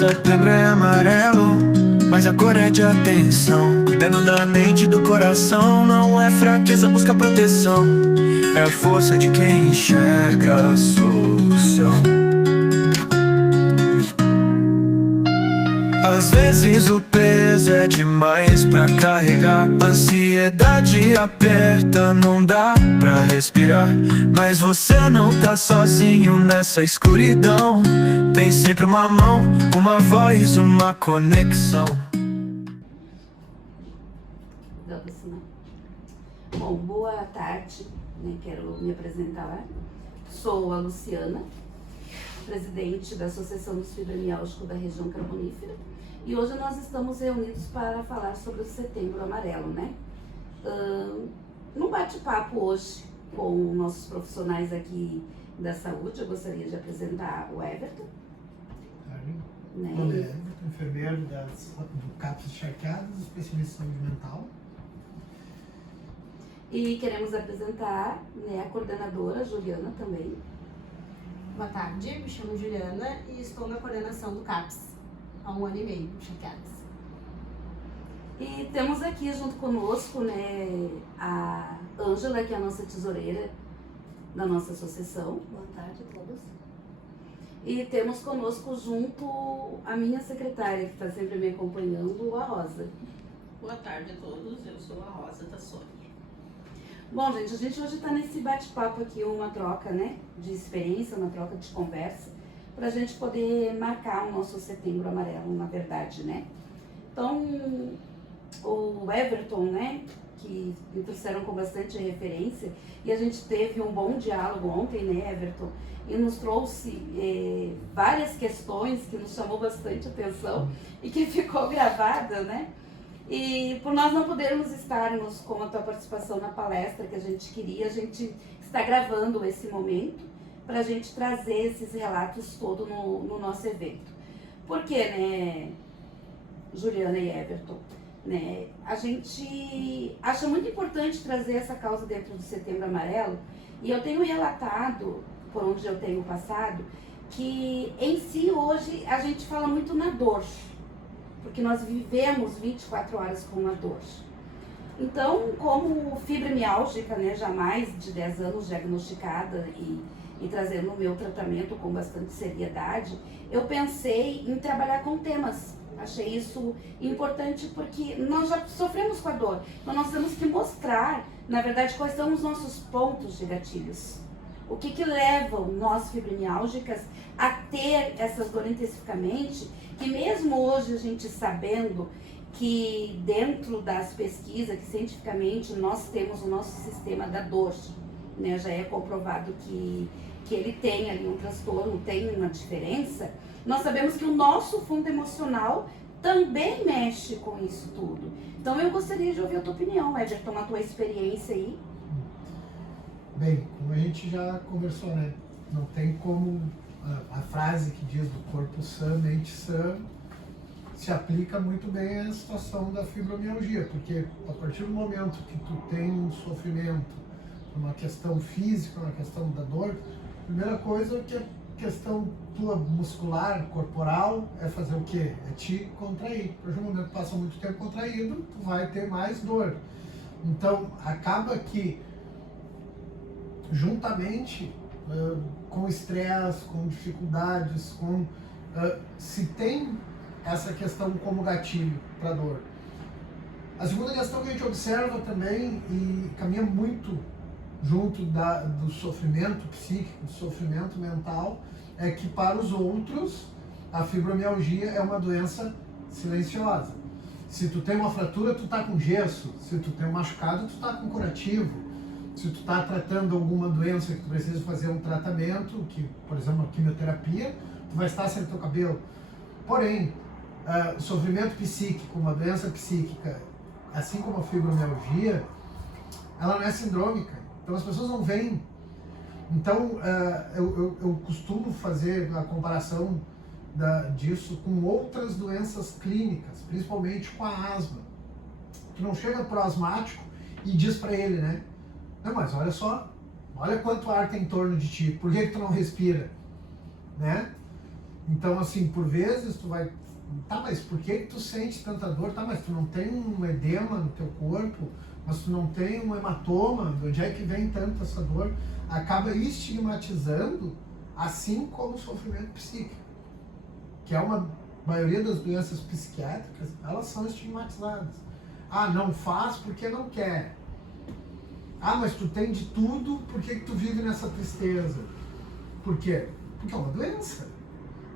Setembro é amarelo, mas a cor é de atenção. Cuidando da mente e do coração. Não é fraqueza, busca proteção. É a força de quem enxerga a solução. Às vezes o peso é demais pra carregar. Ansiedade aperta, não dá pra respirar. Mas você não tá sozinho nessa escuridão. Tem sempre uma mão, uma voz, uma conexão. Bom, boa tarde, quero me apresentar. Sou a Luciana, presidente da Associação dos Fibromialgicos da Região Carbonífera, e hoje nós estamos reunidos para falar sobre o Setembro Amarelo, Num bate-papo hoje com nossos profissionais aqui da saúde, eu gostaria de apresentar o Everton. Everton, enfermeiro do CAPS Encharqueadas, especialista em saúde mental. E queremos apresentar a coordenadora, Juliana, também. Boa tarde, me chamo Juliana e estou na coordenação do CAPS há 1 ano e meio, Encharqueadas. E temos aqui junto conosco a Ângela, que é a nossa tesoureira da nossa associação. Boa tarde a todos. E temos conosco junto a minha secretária, que está sempre me acompanhando, a Rosa. Boa tarde a todos, eu sou a Rosa Tassoni. Bom, gente, a gente hoje está nesse bate-papo aqui, uma troca de experiência, uma troca de conversa, para a gente poder marcar o nosso Setembro Amarelo, na verdade, Então, o Everton, que me trouxeram com bastante referência, e a gente teve um bom diálogo ontem, Everton, e nos trouxe várias questões que nos chamou bastante atenção e que ficou gravada, E por nós não podermos estarmos com a tua participação na palestra que a gente queria, a gente está gravando esse momento para a gente trazer esses relatos todos no nosso evento. Por quê, Juliana e Everton? A gente acha muito importante trazer essa causa dentro do Setembro Amarelo, e eu tenho relatado, por onde eu tenho passado, que em si hoje a gente fala muito na dor, porque nós vivemos 24 horas com a dor. Então, como fibromialgica, já mais de 10 anos diagnosticada e trazendo o meu tratamento com bastante seriedade, eu pensei em trabalhar com temas. Achei isso importante porque nós já sofremos com a dor, mas nós temos que mostrar, na verdade, quais são os nossos pontos de gatilhos. O que levam nós fibromialgicas a ter essas dores intensivamente, que mesmo hoje a gente sabendo que dentro das pesquisas, que cientificamente nós temos o nosso sistema da dor, já é comprovado que ele tem ali um transtorno, tem uma diferença, nós sabemos que o nosso fundo emocional também mexe com isso tudo. Então eu gostaria de ouvir a tua opinião, Everton, a tua experiência aí. Bem, como a gente já conversou, não tem como a frase que diz do corpo sã, mente sã, se aplica muito bem à situação da fibromialgia, porque a partir do momento que tu tem um sofrimento, uma questão física, uma questão da dor, a primeira coisa que a questão tua muscular, corporal, é fazer o quê? É te contrair. A partir do momento que passa muito tempo contraído, tu vai ter mais dor. Então, acaba que juntamente com estresse, com dificuldades, se tem essa questão como gatilho para dor. A segunda questão que a gente observa também e caminha muito junto do sofrimento psíquico, do sofrimento mental, é que para os outros a fibromialgia é uma doença silenciosa. Se tu tem uma fratura, tu tá com gesso. Se tu tem um machucado, tu tá com curativo. Se tu está tratando alguma doença que tu precisa fazer um tratamento, que, por exemplo, uma quimioterapia, tu vai estar sem teu cabelo. Porém, o sofrimento psíquico, uma doença psíquica, assim como a fibromialgia, ela não é sindrômica. Então as pessoas não veem. Então eu costumo fazer a comparação disso com outras doenças clínicas, principalmente com a asma. Tu não chega pro asmático e diz para ele, não, mas olha só, olha quanto ar tem em torno de ti, por que tu não respira, Então, assim, por vezes tu vai... Tá, mas por que tu sente tanta dor? Tá, mas tu não tem um edema no teu corpo, mas tu não tem um hematoma, de onde é que vem tanto essa dor? Acaba estigmatizando, assim como o sofrimento psíquico, que é uma maioria das doenças psiquiátricas, elas são estigmatizadas. Ah, não faz porque não quer. Ah, mas tu tem de tudo, por que tu vive nessa tristeza? Por quê? Porque é uma doença.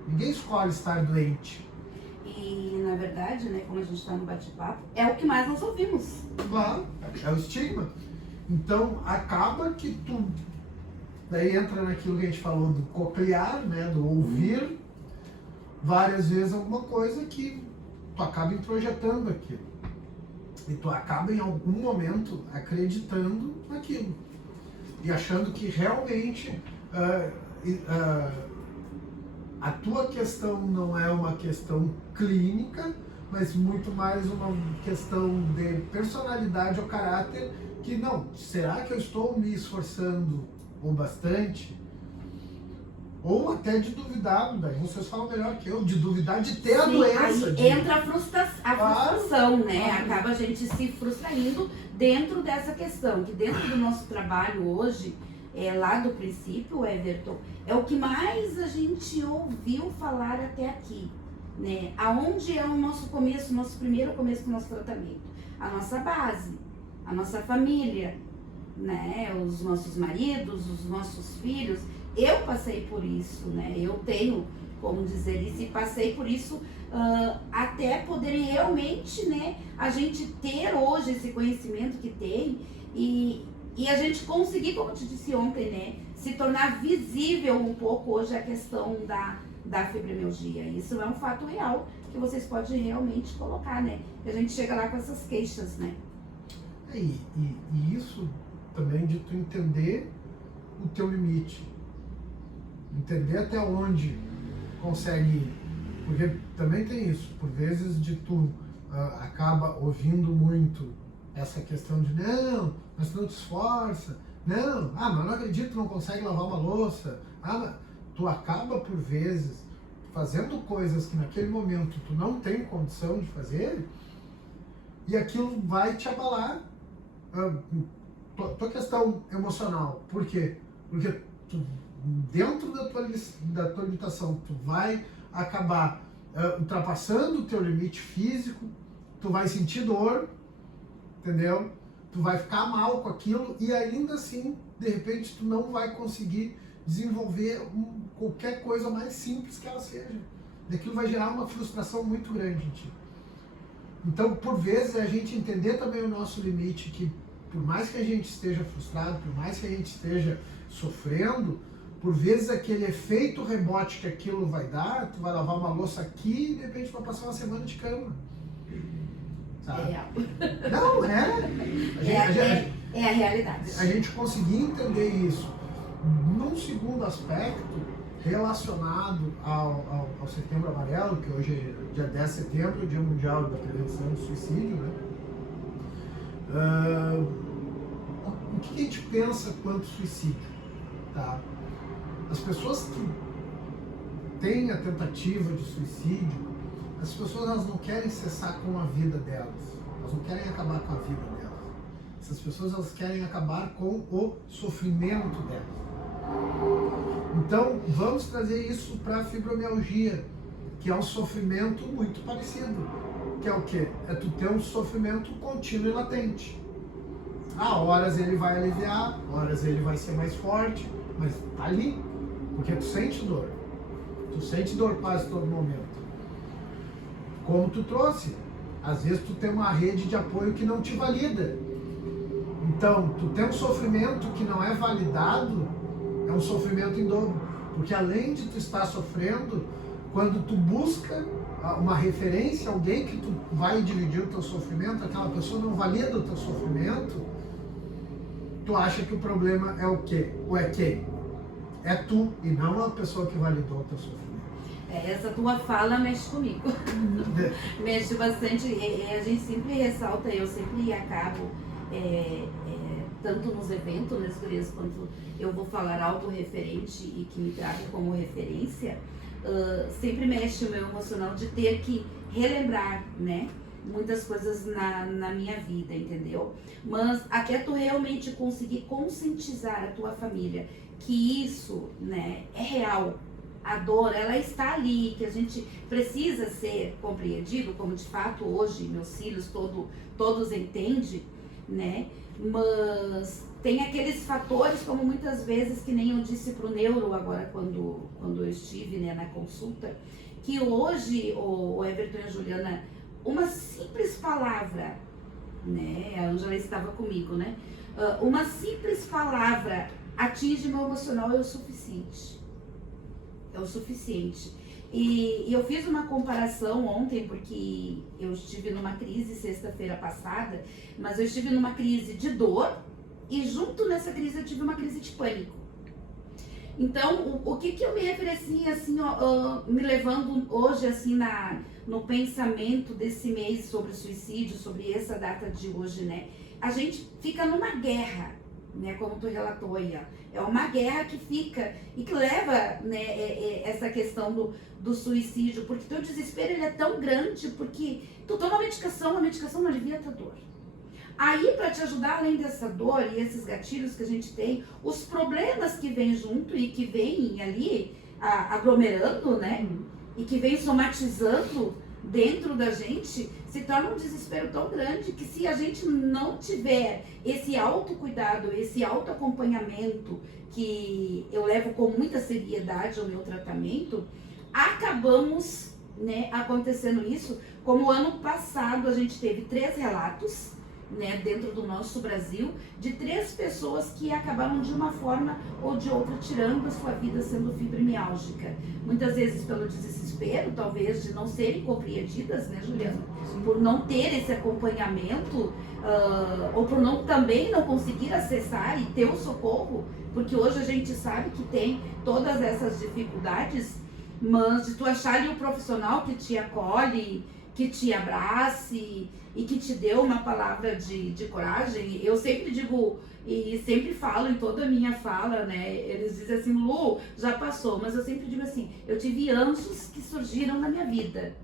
Ninguém escolhe estar doente. E, na verdade, né, como a gente está no bate-papo, é o que mais nós ouvimos. Claro, é o estigma. Então, acaba que tu... Daí entra naquilo que a gente falou do coclear, né, do ouvir, várias vezes alguma coisa que tu acaba introjetando aquilo. E tu acaba em algum momento acreditando naquilo. E achando que realmente a tua questão não é uma questão clínica, mas muito mais uma questão de personalidade ou caráter, que não, será que eu estou me esforçando o bastante? Ou até de duvidar, daí vocês falam melhor que eu, de duvidar de ter a doença. Aí entra a frustração, né? Claro. Acaba a gente se frustrando dentro dessa questão, que dentro do nosso trabalho hoje, lá do princípio, Everton, é o que mais a gente ouviu falar até aqui, né? Aonde é o nosso começo, nosso primeiro começo do nosso tratamento? A nossa base, a nossa família, né? Os nossos maridos, os nossos filhos. Eu passei por isso, né? Eu tenho, como dizer isso, e passei por isso até poder realmente, né? A gente ter hoje esse conhecimento que tem e a gente conseguir, como eu te disse ontem, né? Se tornar visível um pouco hoje a questão da fibromialgia. Isso é um fato real que vocês podem realmente colocar, né? E a gente chega lá com essas queixas, né? E isso também de tu entender o teu limite. Entender até onde consegue ir. Porque também tem isso, por vezes de tu acaba ouvindo muito essa questão de não, mas tu não te esforça, não, mas não acredito que não consegue lavar uma louça, mas tu acaba por vezes fazendo coisas que naquele momento tu não tem condição de fazer e aquilo vai te abalar tua questão emocional. Por quê? Porque tu, dentro da tua limitação, tu vai acabar ultrapassando o teu limite físico, tu vai sentir dor, entendeu? Tu vai ficar mal com aquilo e ainda assim, de repente, tu não vai conseguir desenvolver qualquer coisa mais simples que ela seja. Aquilo vai gerar uma frustração muito grande em ti. Então, por vezes, a gente entender também o nosso limite, que por mais que a gente esteja frustrado, por mais que a gente esteja sofrendo, por vezes aquele efeito rebote que aquilo vai dar, tu vai lavar uma louça aqui e de repente vai passar uma semana de cama. Sabe? É real. Não, É a realidade. A gente conseguir entender isso num segundo aspecto relacionado ao Setembro Amarelo, que hoje é dia 10 de setembro, Dia Mundial da Prevenção do Suicídio, né? O que a gente pensa quanto suicídio? Tá? As pessoas que têm a tentativa de suicídio, as pessoas elas não querem cessar com a vida delas, elas não querem acabar com a vida delas. Essas pessoas elas querem acabar com o sofrimento delas. Então vamos trazer isso para a fibromialgia, que é um sofrimento muito parecido, que é o quê? É tu ter um sofrimento contínuo e latente. Horas ele vai aliviar, horas ele vai ser mais forte, mas tá ali, porque tu sente dor. Tu sente dor quase todo momento. Como tu trouxe, às vezes tu tem uma rede de apoio que não te valida. Então, tu tem um sofrimento que não é validado, é um sofrimento em dobro. Porque além de tu estar sofrendo, quando tu busca uma referência, alguém que tu vai dividir o teu sofrimento, aquela pessoa não valida o teu sofrimento, tu acha que o problema é o quê? Ou é quem? É tu e não a pessoa que validou o teu sofrimento. Essa tua fala mexe comigo. Mexe bastante. A gente sempre ressalta, eu sempre acabo, tanto nos eventos, nas gurias, quanto eu vou falar algo referente e que me traga como referência, sempre mexe o meu emocional de ter que relembrar, né? Muitas coisas na minha vida, entendeu? Mas até tu realmente conseguir conscientizar a tua família que isso, né, é real. A dor, ela está ali, que a gente precisa ser compreendido, como de fato hoje meus filhos todos entendem, né? Mas tem aqueles fatores, como muitas vezes, que nem eu disse pro neuro agora quando eu estive, né, na consulta, que hoje, o Everton e a Juliana, uma simples palavra, né, a Ângela estava comigo, né, uma simples palavra atinge meu emocional, é o suficiente. É o suficiente. E eu fiz uma comparação ontem, porque eu estive numa crise sexta-feira passada, mas eu estive numa crise de dor e junto nessa crise eu tive uma crise de pânico. Então, o que eu me referi assim, me levando hoje assim no pensamento desse mês sobre o suicídio, sobre essa data de hoje, né? A gente fica numa guerra, né? Como tu relatou aí, ó. É uma guerra que fica e que leva, né, essa questão do suicídio, porque teu desespero ele é tão grande, porque tu toma a medicação não alivia a tua dor. Aí, para te ajudar, além dessa dor e esses gatilhos que a gente tem, os problemas que vêm junto e que vêm ali aglomerando, né? E que vêm somatizando dentro da gente, se torna um desespero tão grande que se a gente não tiver esse autocuidado, esse autoacompanhamento, que eu levo com muita seriedade ao meu tratamento, acabamos, né, acontecendo isso. Como ano passado a gente teve 3 relatos, né, dentro do nosso Brasil, de 3 pessoas que acabaram de uma forma ou de outra tirando a sua vida sendo fibromialgica. Muitas vezes pelo desespero, talvez de não serem compreendidas, né, Juliana? Por não ter esse acompanhamento, ou por também não conseguir acessar e ter o socorro, porque hoje a gente sabe que tem todas essas dificuldades, mas de tu achar ali o profissional que te acolhe, que te abrace e que te deu uma palavra de coragem. Eu sempre digo e sempre falo em toda a minha fala, né? Eles dizem assim, Lu, já passou, mas eu sempre digo assim, eu tive anjos que surgiram na minha vida,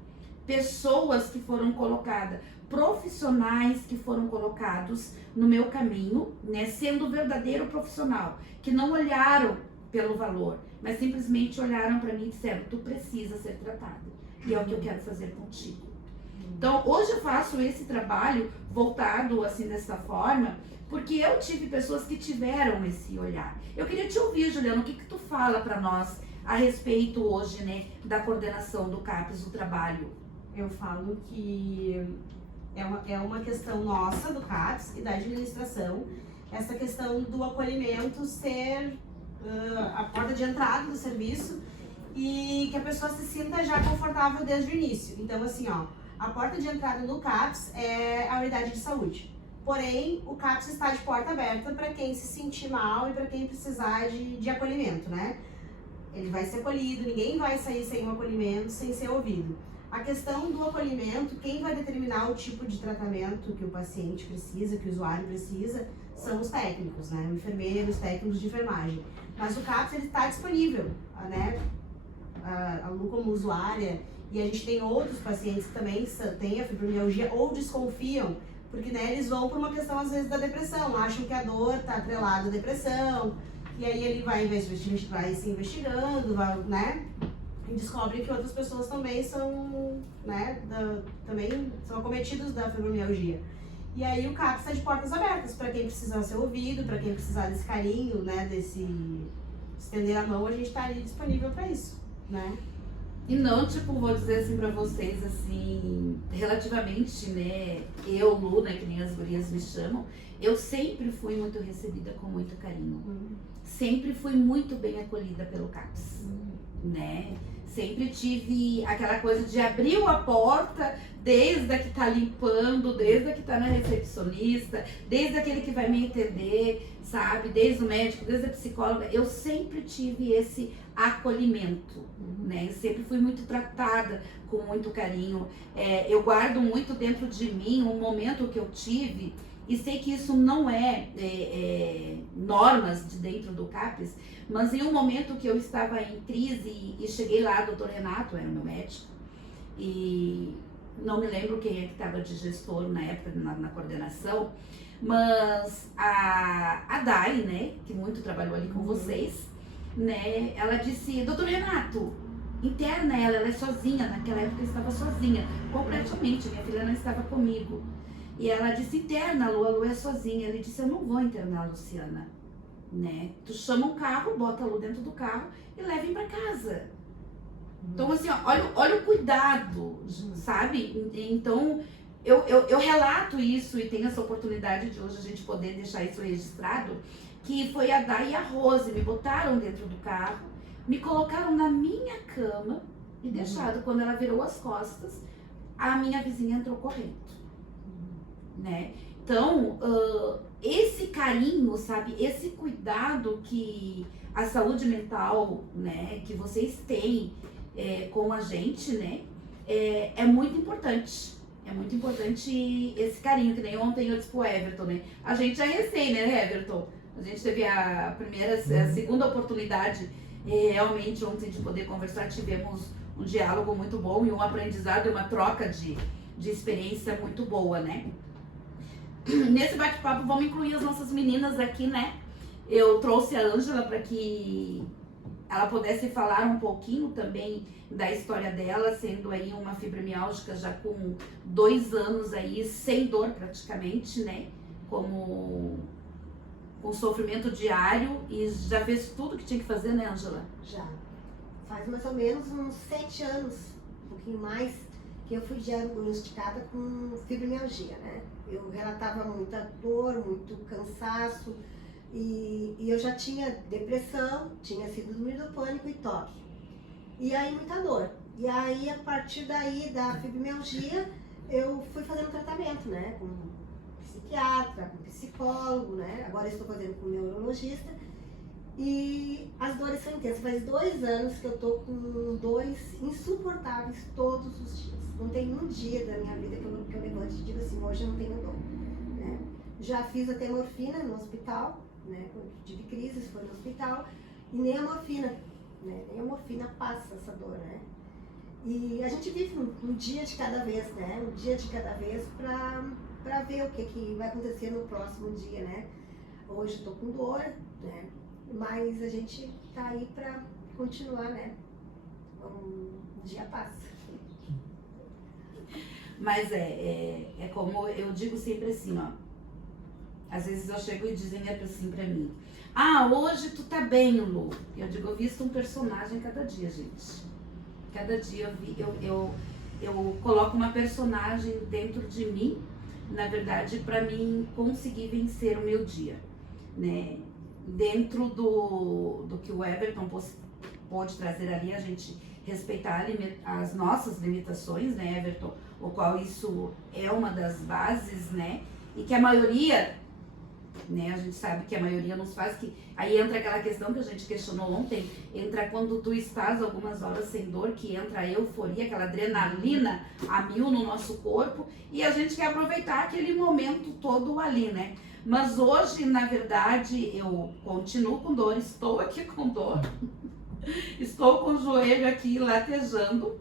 pessoas que foram colocadas, profissionais que foram colocados no meu caminho, né? Sendo verdadeiro profissional, que não olharam pelo valor, mas simplesmente olharam para mim e disseram, tu precisa ser tratado, e é o que eu quero fazer contigo. Então, hoje eu faço esse trabalho voltado assim dessa forma, porque eu tive pessoas que tiveram esse olhar. Eu queria te ouvir, Juliana, o que tu fala para nós a respeito hoje, né, da coordenação do CAPS, do trabalho? Eu falo que é uma questão nossa do CAPS e da administração, essa questão do acolhimento ser a porta de entrada do serviço e que a pessoa se sinta já confortável desde o início. Então, assim, ó, a porta de entrada no CAPS é a unidade de saúde. Porém, o CAPS está de porta aberta para quem se sentir mal e para quem precisar de acolhimento, né? Ele vai ser acolhido, ninguém vai sair sem um acolhimento, sem ser ouvido. A questão do acolhimento, quem vai determinar o tipo de tratamento que o paciente precisa, que o usuário precisa, são os técnicos, né? Enfermeiros, técnicos de enfermagem. Mas o CAPS está disponível, né? A Lu como usuária, e a gente tem outros pacientes que também têm a fibromialgia ou desconfiam, porque, né, eles vão por uma questão às vezes da depressão, acham que a dor está atrelada à depressão, e aí ele vai se investigando, né? E descobre que outras pessoas também são, né, também são acometidos da fibromialgia. E aí o CAPS está de portas abertas para quem precisar ser ouvido, para quem precisar desse carinho, né, desse estender a mão, a gente está ali disponível para isso, né? E não, tipo, vou dizer assim pra vocês, assim, relativamente, né, eu, Lu, né, que nem as gurias me chamam, eu sempre fui muito recebida com muito carinho. Sempre fui muito bem acolhida pelo CAPS, né? Sempre tive aquela coisa de abrir a porta, desde a que tá limpando, desde a que tá na recepcionista, desde aquele que vai me entender, sabe? Desde o médico, desde a psicóloga. Eu sempre tive esse acolhimento, né? Eu sempre fui muito tratada com muito carinho. Eu guardo muito dentro de mim um momento que eu tive, e sei que isso não é, normas de dentro do CAPES, mas em um momento que eu estava em crise e cheguei lá, o Dr. Renato era o meu médico, e não me lembro quem é que estava de gestor na época, na coordenação, mas a Dai, né, que muito trabalhou ali com vocês, né, ela disse, Dr. Renato, interna ela é sozinha, naquela época eu estava sozinha, completamente, minha filha não estava comigo. E ela disse, interna a Lu é sozinha. Ele disse, eu não vou internar a Luciana, né? Tu chama um carro, bota a Lu dentro do carro e levem para casa. Então, assim, ó, olha o cuidado, sabe? Então, eu relato isso e tenho essa oportunidade de hoje a gente poder deixar isso registrado, que foi a Dai e a Rose, me botaram dentro do carro, me colocaram na minha cama e deixaram. Quando ela virou as costas, a minha vizinha entrou correndo, né? Então, esse carinho, sabe, esse cuidado que a saúde mental, né, que vocês têm com a gente, né, é muito importante. É muito importante esse carinho, que nem ontem eu disse pro Everton, né? A gente já recém, né, Everton? A gente teve a segunda oportunidade, realmente ontem, de poder conversar. Tivemos um diálogo muito bom e um aprendizado e uma troca de experiência muito boa, né? Nesse bate-papo vamos incluir as nossas meninas aqui, né? Eu trouxe a Ângela para que ela pudesse falar um pouquinho também da história dela, sendo aí uma fibromialgica já com 2 anos aí, sem dor praticamente, né? Com sofrimento diário, e já fez tudo que tinha que fazer, né, Ângela? Já. Faz mais ou menos uns 7 anos, um pouquinho mais, que eu fui diagnosticada com fibromialgia, né? Eu relatava muita dor, muito cansaço, e eu já tinha depressão, tinha síndrome do pânico e toque. E aí muita dor. E aí, a partir daí da fibromialgia, eu fui fazendo tratamento, né? Com psiquiatra, com psicólogo, né? Agora eu estou fazendo com neurologista. E as dores são intensas. Faz 2 anos que eu tô com dores insuportáveis todos os dias. Não tem um dia da minha vida que eu levante e digo assim, hoje eu não tenho dor, né? Já fiz até morfina no hospital, né? Quando tive crises, foi no hospital, e nem a morfina, né? Nem a morfina passa essa dor, né? E a gente vive um dia de cada vez, né? Um dia de cada vez pra ver o que vai acontecer no próximo dia, né? Hoje eu tô com dor, né? Mas a gente tá aí pra continuar, né? Um dia passa. Mas é como eu digo sempre assim, ó. Às vezes eu chego e dizem assim pra mim, hoje tu tá bem, Lu. Eu digo, eu visto um personagem cada dia, gente. Cada dia eu coloco uma personagem dentro de mim, na verdade, pra mim conseguir vencer o meu dia, né? Dentro do que o Everton pode trazer ali, a gente respeitar as nossas limitações, né, Everton? O qual isso é uma das bases, né? E que a maioria, né, a gente sabe que a maioria nos faz, que aí entra aquela questão que a gente questionou ontem, entra quando tu estás algumas horas sem dor, que entra a euforia, aquela adrenalina a 1000 no nosso corpo, e a gente quer aproveitar aquele momento todo ali, né? Mas hoje, na verdade, eu continuo com dor, estou aqui com dor, estou com o joelho aqui latejando,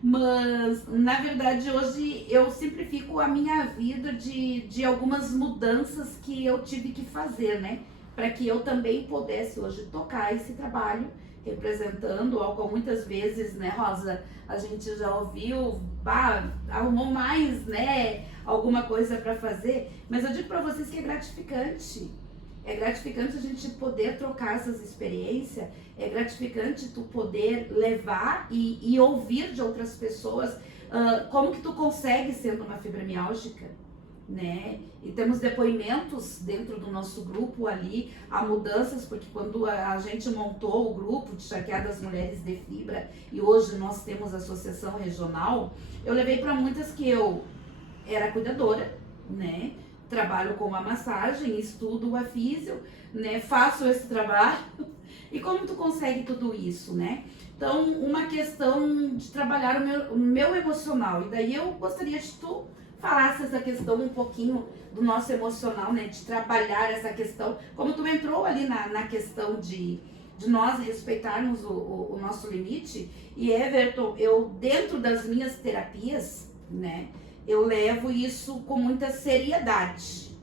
mas, na verdade, hoje eu simplifico a minha vida de algumas mudanças que eu tive que fazer, né? Para que eu também pudesse hoje tocar esse trabalho, representando, ao qual muitas vezes, né, Rosa, a gente já ouviu, arrumou mais, né, alguma coisa para fazer, mas eu digo para vocês que é gratificante. É gratificante a gente poder trocar essas experiências, é gratificante tu poder levar e ouvir de outras pessoas como que tu consegue sendo uma fibromialgica, né? E temos depoimentos dentro do nosso grupo ali, há mudanças, porque quando a gente montou o grupo de Charqueadas Mulheres de Fibra, e hoje nós temos a associação regional, eu levei para muitas que eu era cuidadora, né? Trabalho com a massagem, estudo a físio, né? Faço esse trabalho. E como tu consegue tudo isso, né? Então, uma questão de trabalhar o meu emocional. E daí eu gostaria de tu falasse essa questão um pouquinho do nosso emocional, né? De trabalhar essa questão, como tu entrou ali na questão de nós respeitarmos o nosso limite. E Everton, eu dentro das minhas terapias, né? Eu levo isso com muita seriedade,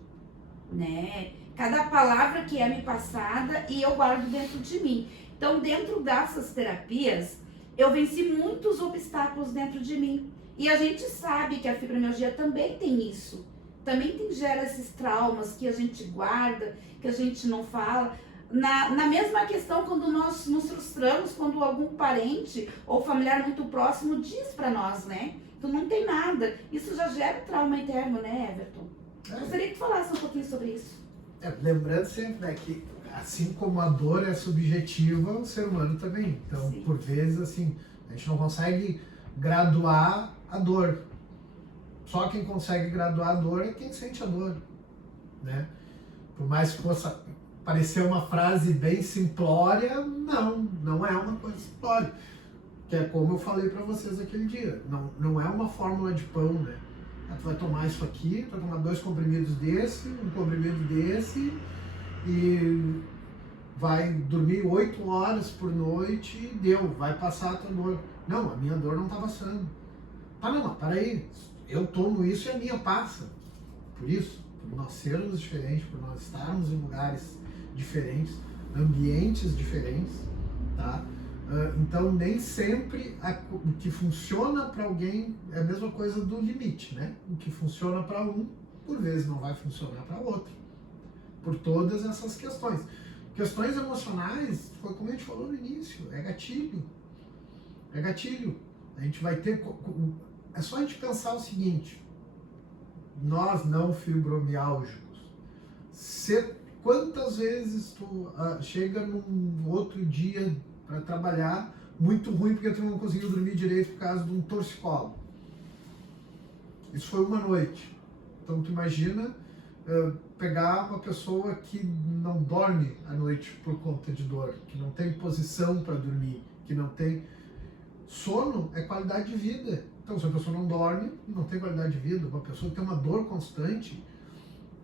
né? Cada palavra que é me passada e eu guardo dentro de mim. Então, dentro dessas terapias, eu venci muitos obstáculos dentro de mim. E a gente sabe que a fibromialgia também tem isso. Também gera esses traumas que a gente guarda, que a gente não fala. Na mesma questão, quando nós nos frustramos, quando algum parente ou familiar muito próximo diz pra nós, né? Tu não tem nada. Isso já gera um trauma interno, né, Everton? Gostaria que tu falasse um pouquinho sobre isso. Lembrando sempre, né, que assim como a dor é subjetiva, o ser humano também. Então, Sim. por vezes, assim, a gente não consegue graduar a dor. Só quem consegue graduar a dor é quem sente a dor, né? Por mais que possa parecer uma frase bem simplória, não é uma coisa simplória. Que é como eu falei pra vocês aquele dia. Não é uma fórmula de pão, né? Tu vai tomar isso aqui, tu vai tomar 2 comprimidos desse, um comprimido desse, e vai dormir 8 horas por noite e deu, vai passar a tua dor. Não, a minha dor não tá passando. Tá, não, mas peraí, eu tomo isso e a minha passa. Por isso, por nós sermos diferentes, por nós estarmos em lugares diferentes, ambientes diferentes, tá? Então, nem sempre o que funciona para alguém é a mesma coisa do limite, né? O que funciona para um, por vezes não vai funcionar para outro. Por todas essas questões. Questões emocionais, foi como a gente falou no início, é gatilho. É gatilho. A gente vai ter... É só a gente pensar o seguinte, nós não fibromiálgicos, quantas vezes tu chega num outro dia para trabalhar muito ruim porque tu não conseguiu dormir direito por causa de um torcicolo? Isso foi uma noite. Então tu imagina pegar uma pessoa que não dorme à noite por conta de dor, que não tem posição para dormir, que não tem... Sono é qualidade de vida. Então, se a pessoa não dorme, não tem qualidade de vida. Uma pessoa que tem uma dor constante,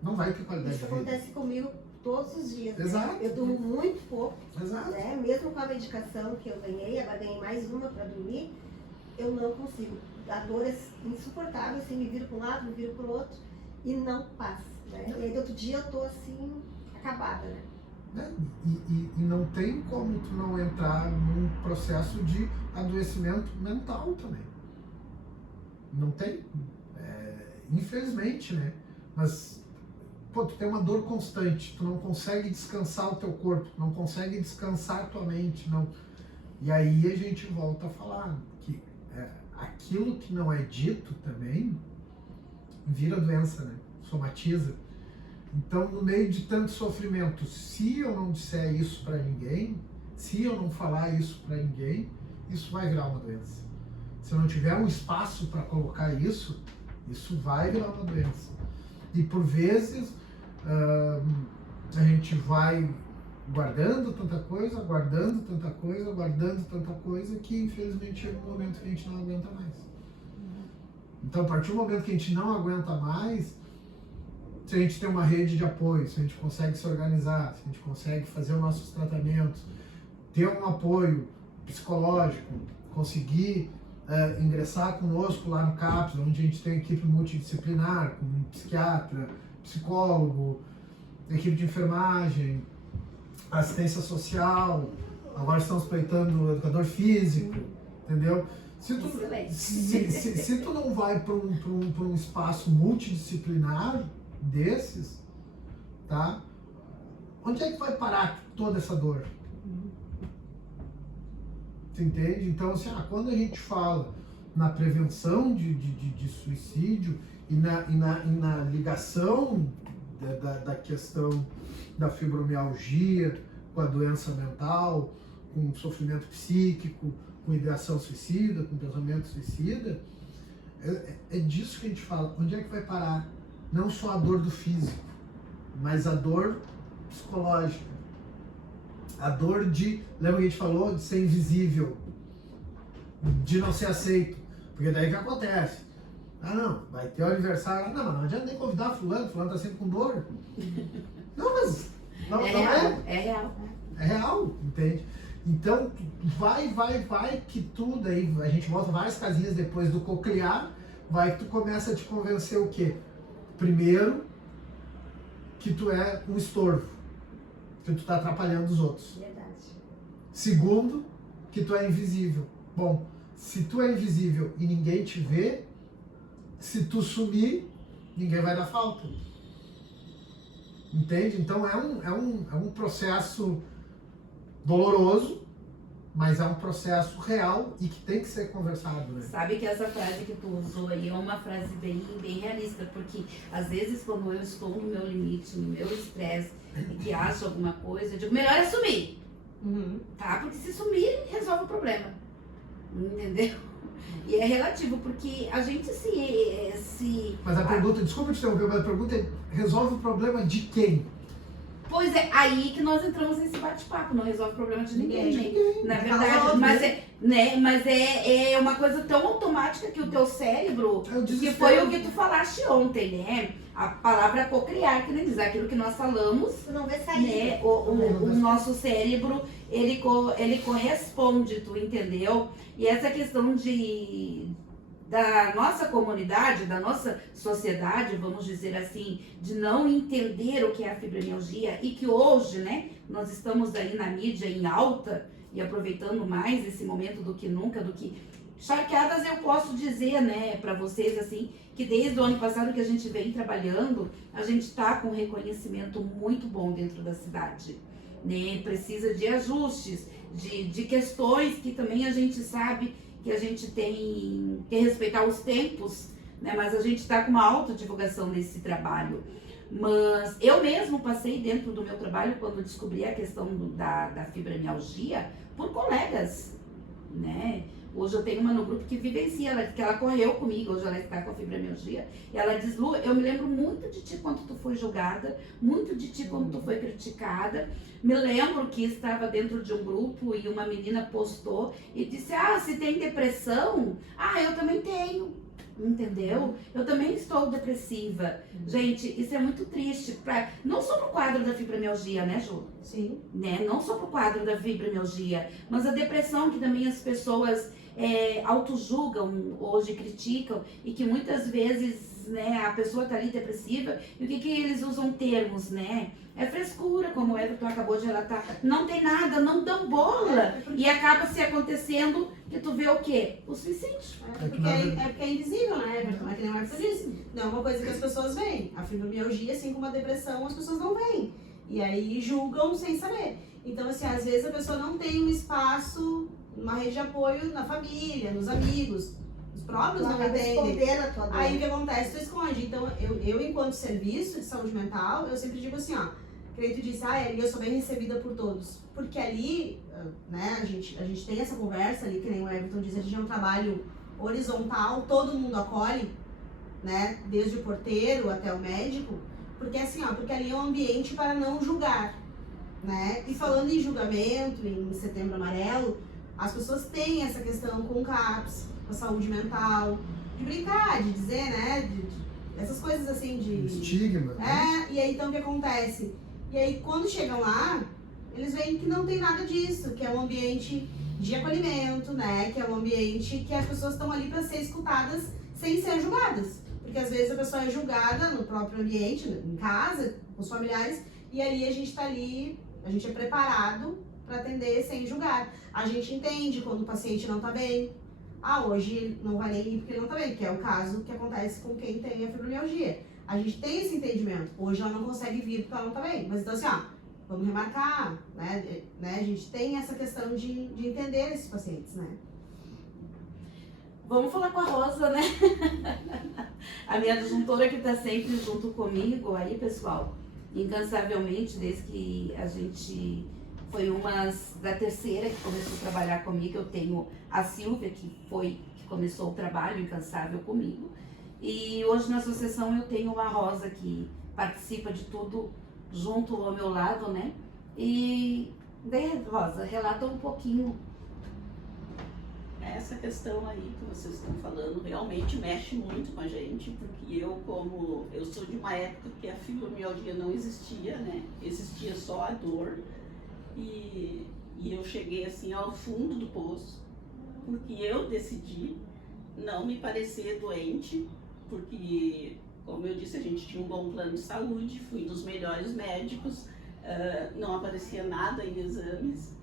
não vai ter qualidade Isso de vida. acontece comigo todos os dias. Exato. Né? Eu durmo muito pouco, Exato. né? Mesmo com a medicação que eu ganhei, agora ganhei mais uma para dormir, eu não consigo. A dor é insuportável, assim, me viro para um lado, me viro para o outro e não passa. Né? E aí, outro dia eu tô assim, acabada, né? E não tem como tu não entrar num processo de adoecimento mental também. Não tem. Infelizmente, né? Mas, pô, tu tem uma dor constante, tu não consegue descansar o teu corpo, não consegue descansar a tua mente, não. E aí a gente volta a falar que aquilo que não é dito também vira doença, né? Somatiza. Então, no meio de tanto sofrimento, se eu não disser isso para ninguém, se eu não falar isso para ninguém, isso vai virar uma doença. Se eu não tiver um espaço para colocar isso, isso vai virar uma doença. E por vezes a gente vai guardando tanta coisa, guardando tanta coisa, guardando tanta coisa, que infelizmente chega um momento que a gente não aguenta mais. Então, a partir do momento que a gente não aguenta mais, se a gente tem uma rede de apoio, se a gente consegue se organizar, se a gente consegue fazer os nossos tratamentos, ter um apoio psicológico, conseguir ingressar conosco lá no CAPS, onde a gente tem equipe multidisciplinar, com um psiquiatra, psicólogo, equipe de enfermagem, assistência social, agora estamos pleitando educador físico, entendeu? Se tu não vai para um espaço multidisciplinar desses, tá? Onde é que vai parar toda essa dor? Você entende? Então, assim, quando a gente fala na prevenção de suicídio e na ligação da questão da fibromialgia com a doença mental, com o sofrimento psíquico, com ideação suicida, com pensamento suicida, é disso que a gente fala. Onde é que vai parar? Não só a dor do físico, mas a dor psicológica. A dor de, lembra que a gente falou, de ser invisível, de não ser aceito. Porque daí o que acontece? Ah, não, vai ter o aniversário lá. Não, mas não adianta nem convidar fulano tá sempre com dor. Não, mas... Não, É não real, é real. É real, entende? Então, vai, que tudo aí, a gente volta várias casinhas depois do coclear, vai que tu começa a te convencer o quê? Primeiro, que tu é um estorvo, que tu tá atrapalhando os outros. Verdade. Segundo, que tu é invisível. Bom, se tu é invisível e ninguém te vê, se tu sumir, ninguém vai dar falta. Entende? Então é um processo doloroso, mas é um processo real e que tem que ser conversado, né? Sabe que essa frase que tu usou aí é uma frase bem realista, porque às vezes quando eu estou no meu limite, no meu estresse, e que acho alguma coisa, eu digo, melhor é sumir, tá? Porque se sumir, resolve o problema, entendeu? E é relativo, porque a gente se... Mas a pergunta, desculpa te interromper, mas a pergunta é, resolve o problema de quem? Pois é, aí que nós entramos nesse bate-papo, não resolve o problema de ninguém, né? Na verdade, Resolve. mas é uma coisa tão automática que o teu cérebro, É o que desespero. foi o que tu falaste ontem, né? A palavra cocriar, que nem diz aquilo que nós falamos, Tu não vê saída. né? O nosso cérebro, ele corresponde, tu entendeu? E essa questão da nossa comunidade, da nossa sociedade, vamos dizer assim, de não entender o que é a fibromialgia e que hoje, né, nós estamos aí na mídia em alta e aproveitando mais esse momento do que nunca, do que charqueadas eu posso dizer, né, para vocês assim, que desde o ano passado que a gente vem trabalhando, a gente está com um reconhecimento muito bom dentro da cidade, né, precisa de ajustes, de questões que também a gente sabe que a gente tem que respeitar os tempos, né? Mas a gente está com uma autodivulgação nesse trabalho. Mas eu mesmo passei dentro do meu trabalho, quando descobri a questão da fibromialgia, por colegas, né? Hoje eu tenho uma no grupo que vivencia, que ela correu comigo, hoje ela está com a fibromialgia, e ela diz, Lu, eu me lembro muito de ti quando tu foi julgada, muito de ti quando tu foi criticada, me lembro que estava dentro de um grupo e uma menina postou e disse, se tem depressão, eu também tenho, entendeu? Eu também estou depressiva. Gente, isso é muito triste, não só pro quadro da fibromialgia, né, Ju? Sim. Né? Não só pro quadro da fibromialgia, mas a depressão que também as pessoas autojulgam hoje, criticam, e que muitas vezes, né, a pessoa tá ali depressiva, e o que eles usam termos, né? É frescura, como o Everton acabou de relatar, não tem nada, não dão bola, e acaba se acontecendo que tu vê o quê? O suicídio. Porque é invisível, né, Everton? É que nem o Everton disse. Não é uma coisa que as pessoas veem. A fibromialgia, assim como a depressão, as pessoas não veem. E aí julgam sem saber. Então, assim, às vezes a pessoa não tem um espaço, uma rede de apoio na família, nos amigos. Os próprios não entendem. Esconder a tua dor. Aí o que acontece? Tu esconde. Então, eu enquanto serviço de saúde mental, eu sempre digo assim, que tu disse, ali eu sou bem recebida por todos. Porque ali, né, a gente tem essa conversa ali, que nem o Everton diz, a gente é um trabalho horizontal, todo mundo acolhe, né, desde o porteiro até o médico, porque assim, porque ali é um ambiente para não julgar, né? E falando em julgamento, em Setembro Amarelo, as pessoas têm essa questão com o CAPS, com a saúde mental, de brincar, de dizer, né, essas coisas assim de... Estigma. Né? E aí então o que acontece? E aí quando chegam lá, eles veem que não tem nada disso, que é um ambiente de acolhimento, né, que é um ambiente que as pessoas estão ali para ser escutadas sem ser julgadas. Porque às vezes a pessoa é julgada no próprio ambiente, em casa, com os familiares, e ali a gente tá ali, a gente é preparado para atender sem julgar. A gente entende quando o paciente não tá bem. Hoje não vai nem ir porque ele não tá bem, que é o caso que acontece com quem tem a fibromialgia. A gente tem esse entendimento. Hoje ela não consegue vir porque ela não tá bem. Mas então assim, vamos remarcar, né? A gente tem essa questão de entender esses pacientes, né? Vamos falar com a Rosa, né? A minha adjuntora que tá sempre junto comigo aí, pessoal, incansavelmente, desde que a gente foi uma da terceira que começou a trabalhar comigo. Eu tenho a Silvia, que começou o trabalho incansável comigo. E hoje na associação eu tenho uma Rosa que participa de tudo junto ao meu lado, né? E daí, Rosa, relata um pouquinho. essa questão aí que vocês estão falando realmente mexe muito com a gente, porque eu sou de uma época que a fibromialgia não existia, né? Existia só a dor. E eu cheguei assim ao fundo do poço, porque eu decidi não me parecer doente, porque, como eu disse, a gente tinha um bom plano de saúde, fui dos melhores médicos, não aparecia nada em exames,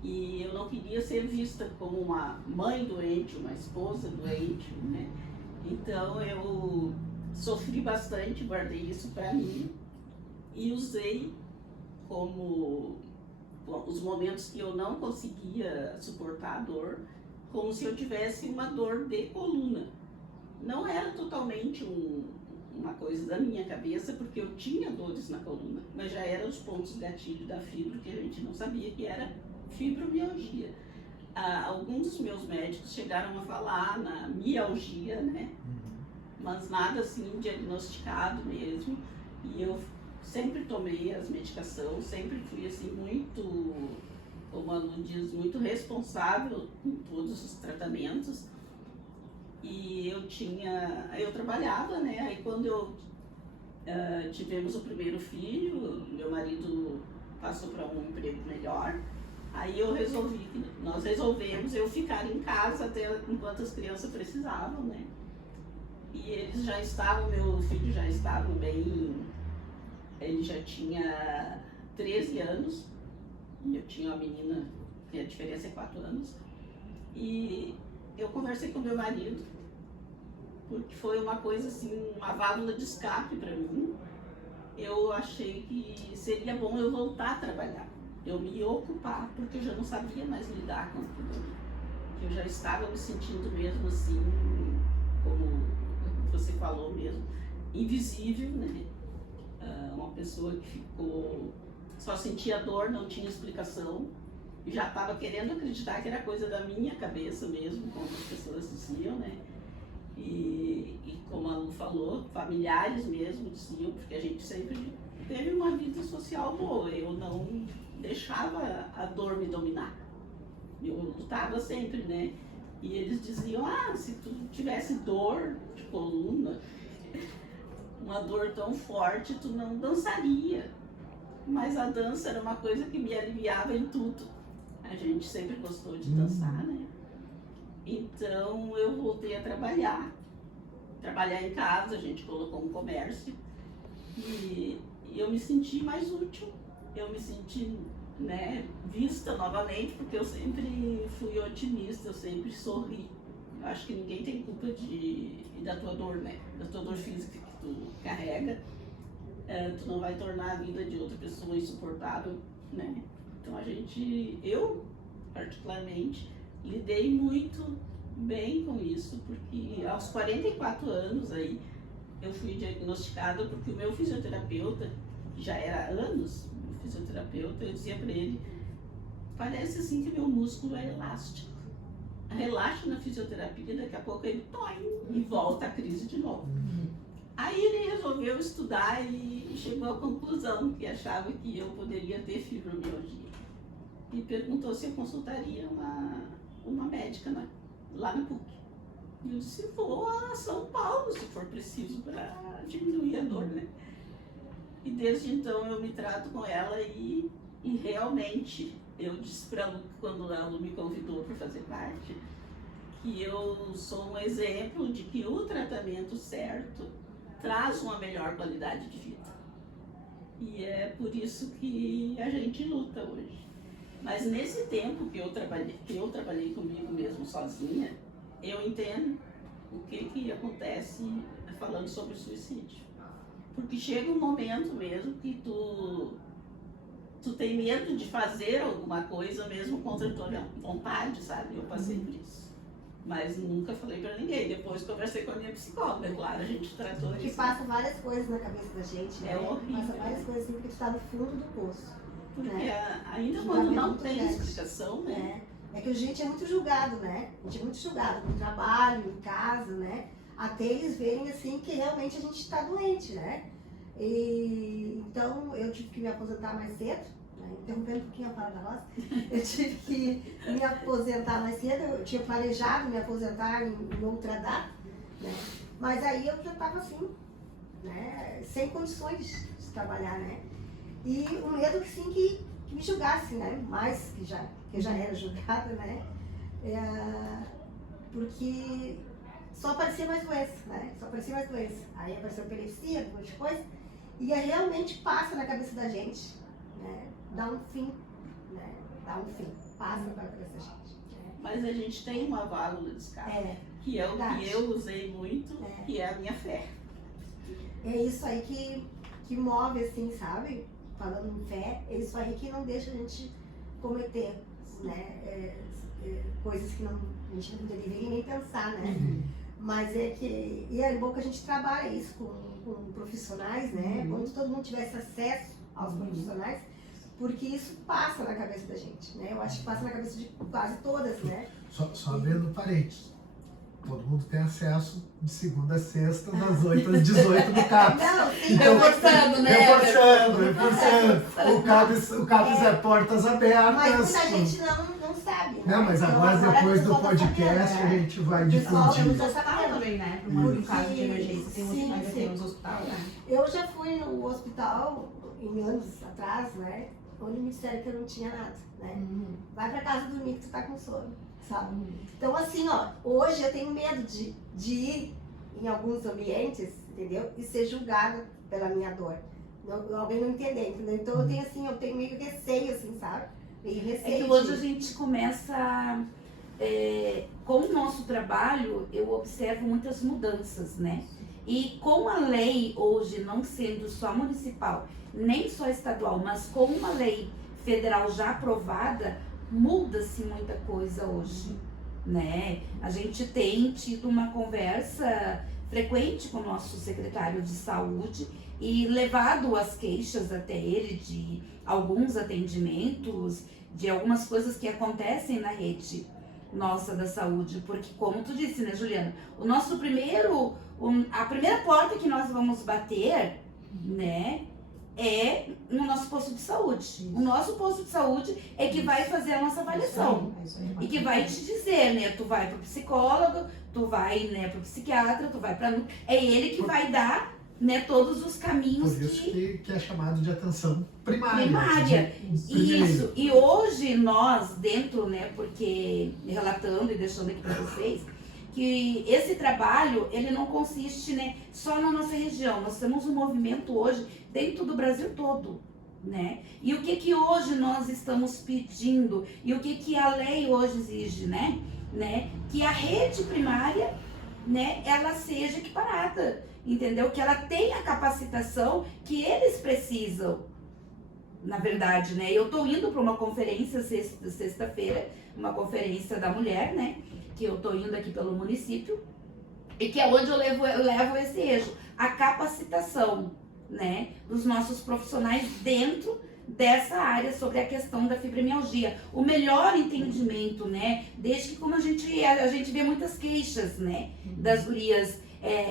e eu não queria ser vista como uma mãe doente, uma esposa doente, né? Então eu sofri bastante, guardei isso para mim e usei como os momentos que eu não conseguia suportar a dor, como se eu tivesse uma dor de coluna. Não era totalmente uma coisa da minha cabeça, porque eu tinha dores na coluna, mas já eram os pontos gatilho da fibro que a gente não sabia que era fibromialgia. Alguns dos meus médicos chegaram a falar na mialgia, né? Mas nada assim diagnosticado mesmo. E eu sempre tomei as medicações, sempre fui assim muito, como a Lu diz, muito responsável em todos os tratamentos. E eu trabalhava, né? Aí quando tivemos o primeiro filho, meu marido passou para um emprego melhor. Aí nós resolvemos eu ficar em casa até enquanto as crianças precisavam, né? E eles já estavam, meu filho já estava bem, ele já tinha 13 anos, e eu tinha uma menina, que a diferença é 4 anos. E eu conversei com meu marido, porque foi uma coisa assim, uma válvula de escape para mim. Eu achei que seria bom eu voltar a trabalhar, eu me ocupar, porque eu já não sabia mais lidar com aquilo. Eu já estava me sentindo mesmo assim, como você falou mesmo, invisível, né? Uma pessoa que ficou, só sentia dor, não tinha explicação, e já estava querendo acreditar que era coisa da minha cabeça mesmo, como as pessoas diziam, né? E como a Lu falou, familiares mesmo diziam, porque a gente sempre teve uma vida social boa, eu não deixava a dor me dominar, eu lutava sempre, né? E eles diziam, se tu tivesse dor de coluna, uma dor tão forte, tu não dançaria. Mas a dança era uma coisa que me aliviava em tudo. A gente sempre gostou de dançar, né? Então eu voltei a trabalhar em casa, a gente colocou um comércio e eu me senti mais útil, eu me senti, né, vista novamente, porque eu sempre fui otimista, eu sempre sorri. Eu acho que ninguém tem culpa da tua dor, né? Da tua dor física que tu carrega. Tu não vai tornar a vida de outra pessoa insuportável, né? Então eu particularmente, lidei muito bem com isso, porque aos 44 anos aí, eu fui diagnosticada porque o meu fisioterapeuta, que já era há anos, meu fisioterapeuta, eu dizia para ele, parece assim que meu músculo é elástico. Relaxa na fisioterapia, daqui a pouco ele e volta a crise de novo. Aí ele resolveu estudar e chegou à conclusão que achava que eu poderia ter fibromialgia. E perguntou se eu consultaria uma médica lá no PUC. E eu disse, vou a São Paulo, se for preciso, para diminuir a dor, né? E desde então eu me trato com ela e realmente eu disse para a Lu, quando a Lu me convidou para fazer parte, que eu sou um exemplo de que o tratamento certo traz uma melhor qualidade de vida. E é por isso que a gente luta hoje. Mas nesse tempo que eu trabalhei comigo mesmo sozinha, eu entendo o que acontece falando sobre suicídio. Porque chega um momento mesmo que tu tem medo de fazer alguma coisa mesmo contra a tua vontade, sabe? Eu passei por isso. Mas nunca falei pra ninguém. Depois conversei com a minha psicóloga, claro, a gente tratou isso. Que passa várias coisas na cabeça da gente, né? É horrível. Passa várias coisas assim, porque tu tá no fundo do poço. Porque né? ainda quando não tem explicação, né? É que a gente é muito julgado, né? A gente é muito julgado no trabalho, em casa, né? Até eles verem assim que realmente a gente está doente, né? E então eu tive que me aposentar mais cedo, né? interrompendo um pouquinho a fala da Rosa, eu tive que me aposentar mais cedo, eu tinha planejado me aposentar em outra data, né? Mas aí eu já estava assim, né? Sem condições de trabalhar, né? E o medo que sim que me julgasse, né? Mais que eu já era julgada, né? Porque só aparecia mais doença, né? Só aparecia mais doença. Aí apareceu epilepsia, um monte de coisa, e realmente passa na cabeça da gente, né? Dá um fim, né? Dá um fim, passa pela cabeça da gente. Né? Mas a gente tem uma válvula de escape, que é o verdade. que eu usei muito, que é a minha fé. É isso aí que move, assim, sabe? Falando em fé, é isso aí que não deixa a gente cometer, né? Coisas que a gente não deveria nem pensar, né? Mas e é bom que a gente trabalha isso com profissionais, né? Quando todo mundo tivesse acesso aos profissionais, porque isso passa na cabeça da gente, né? Eu acho que passa na cabeça de quase todas, né? Só abrindo parênteses. Todo mundo tem acesso de segunda a sexta, das 8 às 18 do CAPS. Não, sim, Reforçando, né? Reforçando. O CAPS é portas abertas. mas muita gente não sabe, né? Não, mas Então, agora depois o do pessoal tá podcast sabendo, a né? gente vai O pessoal difundir. já Hospital sabe também, né? Para um caso de emergência, ainda tem os hospitais, né? Eu já fui no hospital em anos atrás, né? Onde me disseram que eu não tinha nada, né? Vai pra casa dormir que tu tá com sono, sabe? Então assim, ó, hoje eu tenho medo de ir em alguns ambientes, entendeu? E ser julgada pela minha dor. Alguém não entender, entendeu? Então eu tenho meio receio, assim, sabe? Meio receio. É que hoje a gente começa, com o nosso trabalho, eu observo muitas mudanças, né? E com a lei hoje não sendo só municipal, nem só estadual, mas com uma lei federal já aprovada, muda-se muita coisa hoje, né? A gente tem tido uma conversa frequente com o nosso secretário de saúde e levado as queixas até ele de alguns atendimentos, de algumas coisas que acontecem na rede nossa da saúde, porque como tu disse, né, Juliana, o nosso a primeira porta que nós vamos bater, né, é no nosso posto de saúde. O nosso posto de saúde é que vai fazer a nossa avaliação e que vai te dizer, né, tu vai pro psicólogo, tu vai, né, pro psiquiatra, tu vai pra... É ele que vai dar, né, todos os caminhos. Por isso que é chamado de atenção primária. Primária. Isso. E hoje nós, dentro, né, porque relatando e deixando aqui para vocês, que esse trabalho, ele não consiste, né, só na nossa região. Nós temos um movimento hoje dentro do Brasil todo, né? E o que hoje nós estamos pedindo e o que a lei hoje exige, né? Que a rede primária, né, ela seja equiparada, entendeu? Que ela tenha a capacitação que eles precisam, na verdade, né? Eu tô indo para uma conferência sexta-feira, uma conferência da mulher, né? Que eu tô indo aqui pelo município e que é onde eu levo esse eixo, a capacitação, né? Dos nossos profissionais dentro dessa área sobre a questão da fibromialgia, o melhor entendimento, né? Desde que como a gente vê muitas queixas, né? Das gurias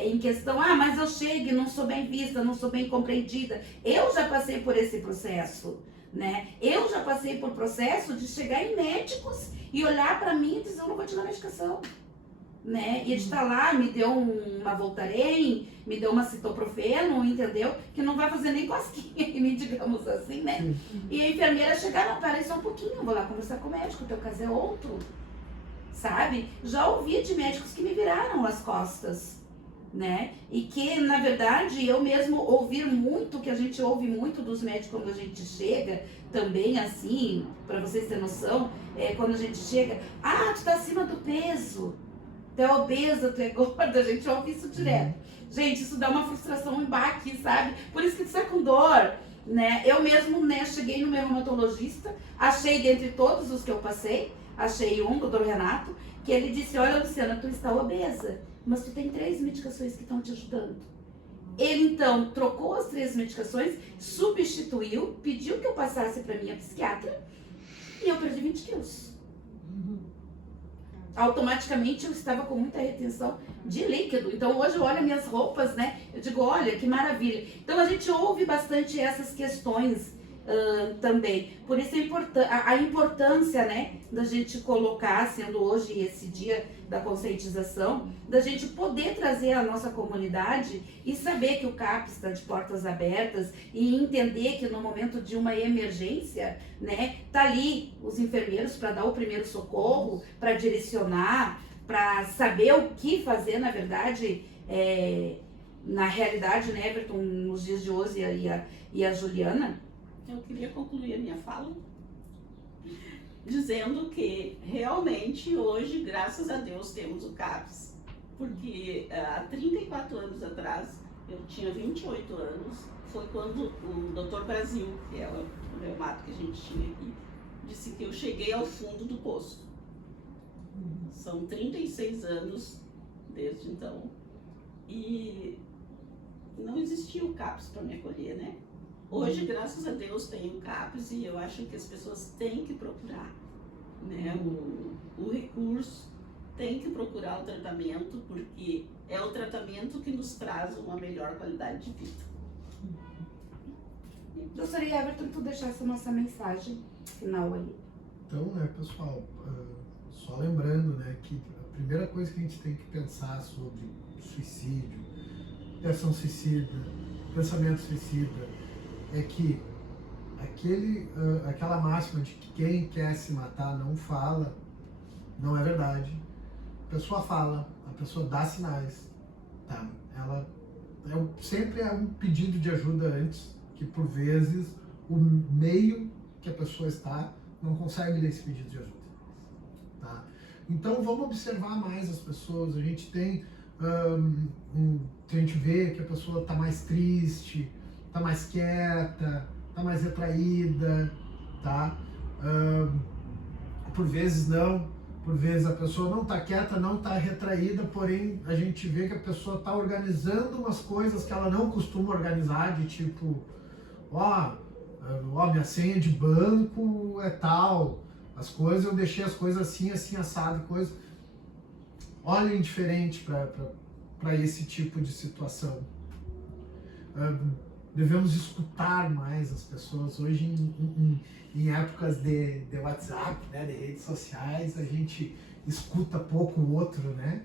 em questão, mas eu chego e não sou bem vista, não sou bem compreendida. Eu já passei por esse processo, né? Eu já passei por processo de chegar em médicos e olhar pra mim e dizer, eu não vou te dar medicação, né? E ele está lá, me deu uma Voltaren, me deu uma Citoprofeno, entendeu? Que não vai fazer nem cosquinha em mim, digamos assim, né? E a enfermeira chegar, não, peraí só um pouquinho, eu vou lá conversar com o médico, o teu caso é outro, sabe? Já ouvi de médicos que me viraram as costas, né? E que, na verdade, eu mesmo ouvir muito, que a gente ouve muito dos médicos quando a gente chega, também assim, para vocês terem noção, quando a gente chega, tu tá acima do peso, tu é obesa, tu é gorda, a gente ouve isso direto. Gente, isso dá uma frustração, um baque, sabe? Por isso que tu tá com dor, né? Eu mesmo, né, cheguei no meu reumatologista, achei dentre todos os que eu passei, achei um, o Dr. Renato, que ele disse, olha, Luciana, tu está obesa, mas tu tem 3 medicações que estão te ajudando. Ele, então, trocou as 3 medicações, substituiu, pediu que eu passasse para minha psiquiatra e eu perdi 20 quilos. Automaticamente eu estava com muita retenção de líquido. Então, hoje eu olho minhas roupas, né? Eu digo, olha, que maravilha. Então, a gente ouve bastante essas questões também. Por isso a importância, né, da gente colocar, sendo hoje esse dia da conscientização, da gente poder trazer a nossa comunidade e saber que o CAPS está de portas abertas e entender que no momento de uma emergência, né, tá ali os enfermeiros para dar o primeiro socorro, para direcionar, para saber o que fazer, na verdade, na realidade, né, Everton, nos dias de hoje e a Juliana. Eu queria concluir a minha fala dizendo que realmente hoje, graças a Deus, temos o CAPS, porque há 34 anos atrás, eu tinha 28 anos, foi quando o Dr. Brasil, que é o reumato que a gente tinha aqui, disse que eu cheguei ao fundo do poço. São 36 anos desde então, e não existia o CAPS para me acolher, né? Hoje, graças a Deus, tem o CAPS e eu acho que as pessoas têm que procurar, né, o recurso, tem que procurar o tratamento, porque é o tratamento que nos traz uma melhor qualidade de vida. Gostaria, Everton, que tu deixasse a nossa mensagem final ali. Então, né, pessoal, só lembrando, né, que a primeira coisa que a gente tem que pensar sobre suicídio, ideação suicida, pensamento suicida, é que aquela máxima de que quem quer se matar não fala, não é verdade. A pessoa fala, a pessoa dá sinais, tá? Ela sempre é um pedido de ajuda antes, que por vezes o meio que a pessoa está não consegue ler esse pedido de ajuda, tá? Então vamos observar mais as pessoas. A gente tem, a gente vê que a pessoa está mais triste, tá mais quieta, tá mais retraída, tá? Por vezes não, por vezes a pessoa não tá quieta, não tá retraída, porém a gente vê que a pessoa tá organizando umas coisas que ela não costuma organizar, de tipo, minha senha de banco é tal, as coisas, eu deixei as coisas assim, assado, coisa. Olhem diferente para esse tipo de situação. Devemos escutar mais as pessoas. Hoje, em épocas de WhatsApp, né, de redes sociais, a gente escuta pouco o outro, né?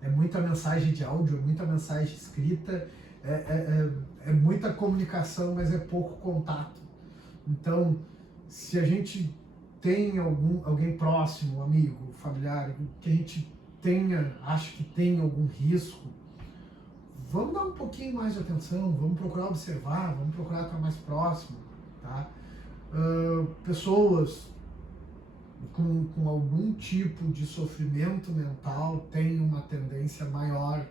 É muita mensagem de áudio, é muita mensagem escrita, é muita comunicação, mas é pouco contato. Então, se a gente tem alguém próximo, amigo, familiar, que a gente acha que tem algum risco, vamos dar um pouquinho mais de atenção, vamos procurar observar, vamos procurar estar mais próximo, tá? Pessoas com algum tipo de sofrimento mental têm uma tendência maior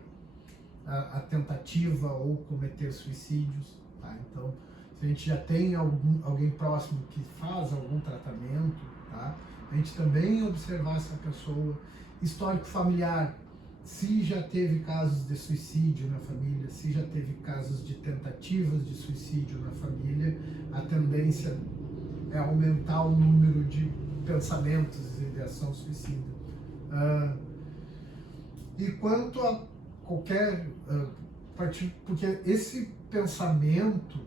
a tentativa ou cometer suicídios, tá? Então, se a gente já tem alguém próximo que faz algum tratamento, tá? A gente também observar essa pessoa, histórico familiar, se já teve casos de suicídio na família, se já teve casos de tentativas de suicídio na família, a tendência é aumentar o número de pensamentos de ideação suicida. E quanto a qualquer porque esse pensamento,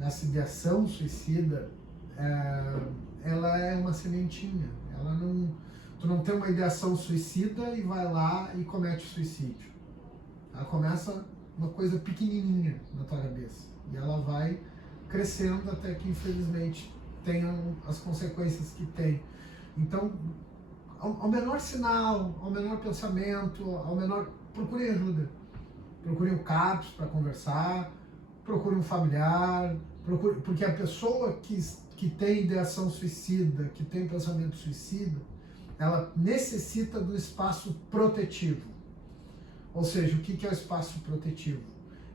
essa ideação suicida, ela é uma sementinha. Tu não tem uma ideação suicida e vai lá e comete suicídio. Ela começa uma coisa pequenininha na tua cabeça e ela vai crescendo até que, infelizmente, tenham as consequências que tem. Então, ao menor sinal, ao menor pensamento, procure ajuda. Procure o CAPS para conversar, procure um familiar, porque a pessoa que tem ideação suicida, que tem pensamento suicida, ela necessita do espaço protetivo. Ou seja, o que é o espaço protetivo?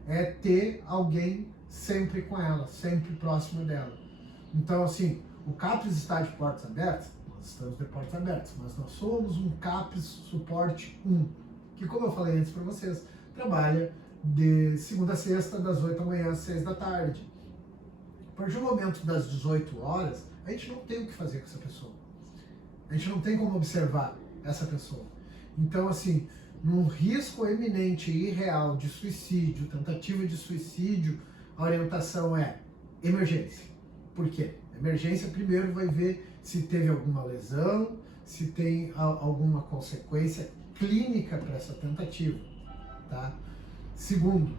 É ter alguém sempre com ela, sempre próximo dela. Então, assim, o CAPS está de portas abertas? Nós estamos de portas abertas, mas nós somos um CAPS Suporte 1, que, como eu falei antes para vocês, trabalha de segunda a sexta, das 8 da manhã às 6 da tarde. A partir do momento das 18 horas, a gente não tem o que fazer com essa pessoa. A gente não tem como observar essa pessoa. Então, assim, num risco eminente e irreal de suicídio, tentativa de suicídio, a orientação é emergência. Por quê? Emergência primeiro vai ver se teve alguma lesão, se tem alguma consequência clínica para essa tentativa, tá? Segundo,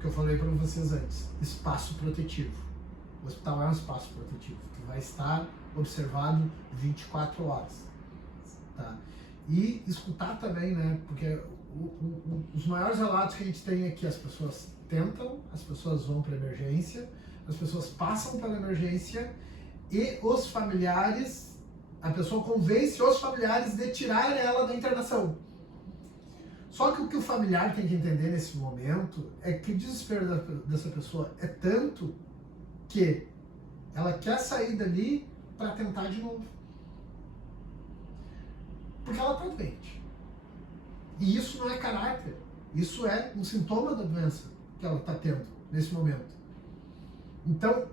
que eu falei para vocês antes, espaço protetivo. O hospital é um espaço protetivo, que vai estar observado 24 horas, tá? E escutar também, né? Porque os maiores relatos que a gente tem é que as pessoas tentam, as pessoas vão para emergência, as pessoas passam pela emergência e os familiares, a pessoa convence os familiares de tirar ela da internação. Só que o que o familiar tem que entender nesse momento é que o desespero dessa pessoa é tanto que ela quer sair dali para tentar de novo. Porque ela está doente. E isso não é caráter. Isso é um sintoma da doença que ela está tendo nesse momento. Então,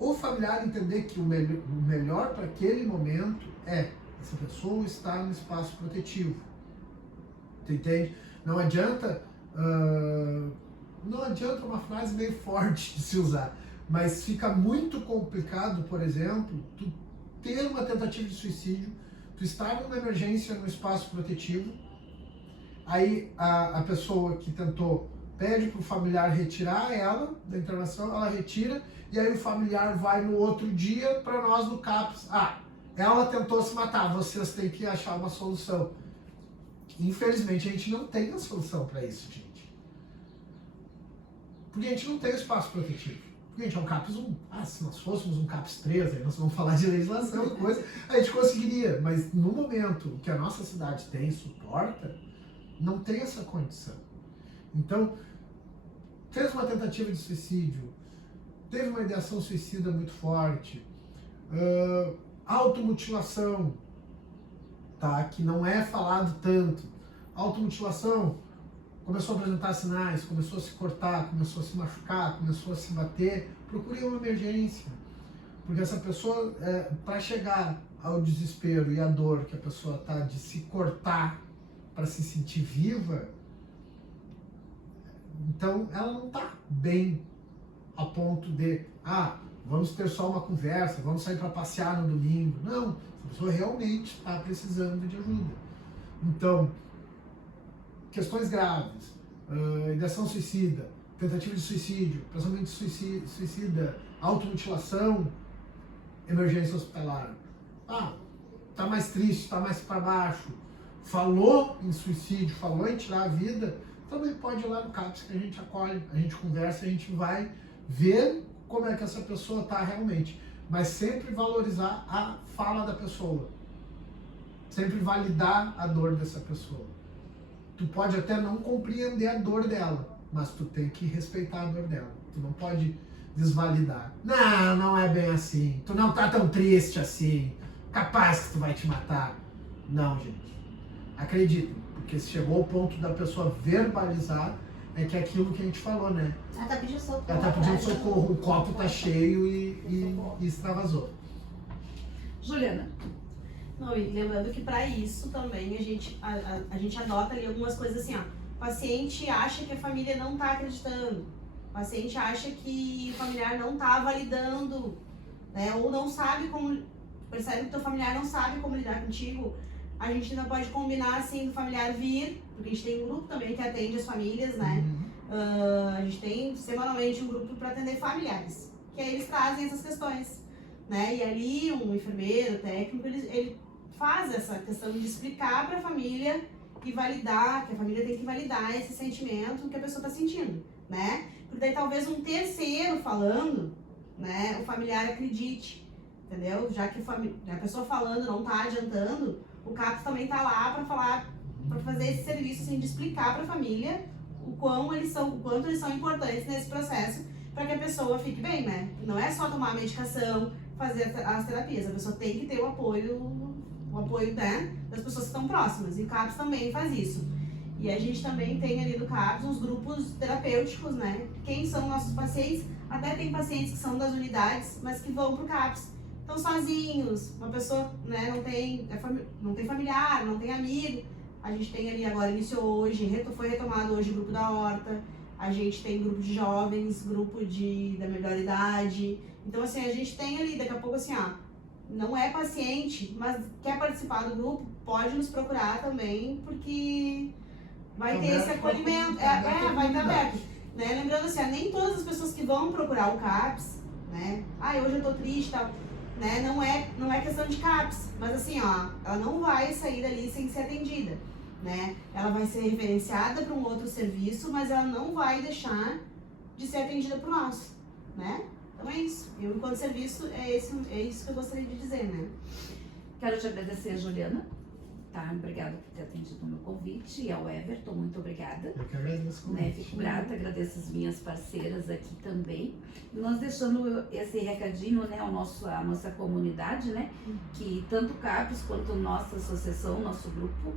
o familiar entender que o melhor para aquele momento é essa pessoa estar no espaço protetivo. Tu entende? Não adianta uma frase meio forte de se usar, mas fica muito complicado, por exemplo, tu ter uma tentativa de suicídio, tu estar numa emergência no espaço protetivo, aí a pessoa que tentou pede para o familiar retirar ela da internação, ela retira, e aí o familiar vai no outro dia para nós no CAPS. Ela tentou se matar, vocês têm que achar uma solução. Infelizmente a gente não tem a solução para isso, gente. Porque a gente não tem o espaço protetivo. Porque a gente é um CAPS 1. Se nós fôssemos um CAPS 3, aí nós vamos falar de legislação e coisa, a gente conseguiria. Mas no momento que a nossa cidade tem e suporta, não tem essa condição. Então, fez uma tentativa de suicídio, teve uma ideação suicida muito forte, automutilação, tá? Que não é falado tanto. Automutilação, começou a apresentar sinais, começou a se cortar, começou a se machucar, começou a se bater, procure uma emergência. Porque essa pessoa, para chegar ao desespero e à dor que a pessoa está de se cortar para se sentir viva, então ela não está bem a ponto de, vamos ter só uma conversa, vamos sair para passear no domingo. Não, a pessoa realmente está precisando de ajuda. Então, questões graves, ideação suicida, tentativa de suicídio, pensamento de suicida, automutilação, emergência hospitalar. Tá mais triste, tá mais para baixo, falou em suicídio, falou em tirar a vida, também pode ir lá no CAPS que a gente acolhe, a gente conversa, a gente vai ver como é que essa pessoa está realmente. Mas sempre valorizar a fala da pessoa. Sempre validar a dor dessa pessoa. Tu pode até não compreender a dor dela, mas tu tem que respeitar a dor dela. Tu não pode desvalidar. Não é bem assim. Tu não tá tão triste assim. Capaz que tu vai te matar. Não, gente. Acreditem, porque se chegou ao ponto da pessoa verbalizar, é que é aquilo que a gente falou, né? Ela tá pedindo socorro. Ela tá pedindo socorro, o copo tá cheio e extravasou. Juliana. Não, e lembrando que para isso também a gente adota ali algumas coisas assim, o paciente acha que a família não tá acreditando, o paciente acha que o familiar não tá validando, né? Ou não sabe como, percebe que o teu familiar não sabe como lidar contigo. A gente ainda pode combinar assim do familiar vir, porque a gente tem um grupo também que atende as famílias, né? A gente tem semanalmente um grupo para atender familiares, que aí eles trazem essas questões, né? E ali um enfermeiro, técnico, ele faz essa questão de explicar para a família e validar, que a família tem que validar esse sentimento que a pessoa está sentindo, né? Porque daí talvez um terceiro falando, né, o familiar acredite, entendeu? Já que a pessoa falando não está adiantando, o CAPS também está lá para falar, para fazer esse serviço assim, de explicar para a família o quanto eles são importantes nesse processo para que a pessoa fique bem, né? Não é só tomar a medicação, fazer as terapias, a pessoa tem que ter o apoio, né, das pessoas que estão próximas, e o CAPS também faz isso. E a gente também tem ali no CAPS uns grupos terapêuticos, né? Quem são nossos pacientes? Até tem pacientes que são das unidades, mas que vão pro CAPS. Estão sozinhos, uma pessoa, né, não tem familiar, não tem amigo. A gente tem ali agora, iniciou hoje, foi retomado hoje o grupo da horta, a gente tem grupo de jovens, grupo da melhor idade. Então, assim, a gente tem ali, daqui a pouco, assim, ó, não é paciente, mas quer participar do grupo, pode nos procurar também, porque vai ter esse acolhimento, vai estar aberto. Né? Lembrando assim, nem todas as pessoas que vão procurar o CAPS, né? Hoje eu tô triste e tal, né? Não é questão de CAPS, mas assim, ó, ela não vai sair dali sem ser atendida, né? Ela vai ser referenciada para um outro serviço, mas ela não vai deixar de ser atendida por nós, né? Então é isso. Eu, enquanto serviço, é isso que eu gostaria de dizer, né? Quero te agradecer, Juliana. Tá? Obrigada por ter atendido o meu convite. E ao Everton, muito obrigada. Eu que agradeço. Né? Fico grata, agradeço as minhas parceiras aqui também. E nós deixando esse recadinho, né, a nossa comunidade, né, que tanto o CAPES quanto nossa associação, nosso grupo,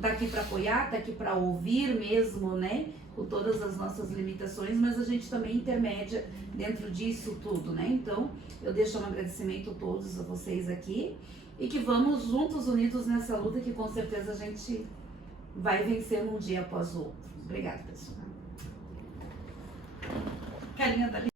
tá aqui para apoiar, tá aqui para ouvir mesmo, né, com todas as nossas limitações, mas a gente também intermédia dentro disso tudo, né? Então, eu deixo um agradecimento a todos a vocês aqui e que vamos juntos, unidos nessa luta que com certeza a gente vai vencer um dia após o outro. Obrigada, pessoal. Carinha da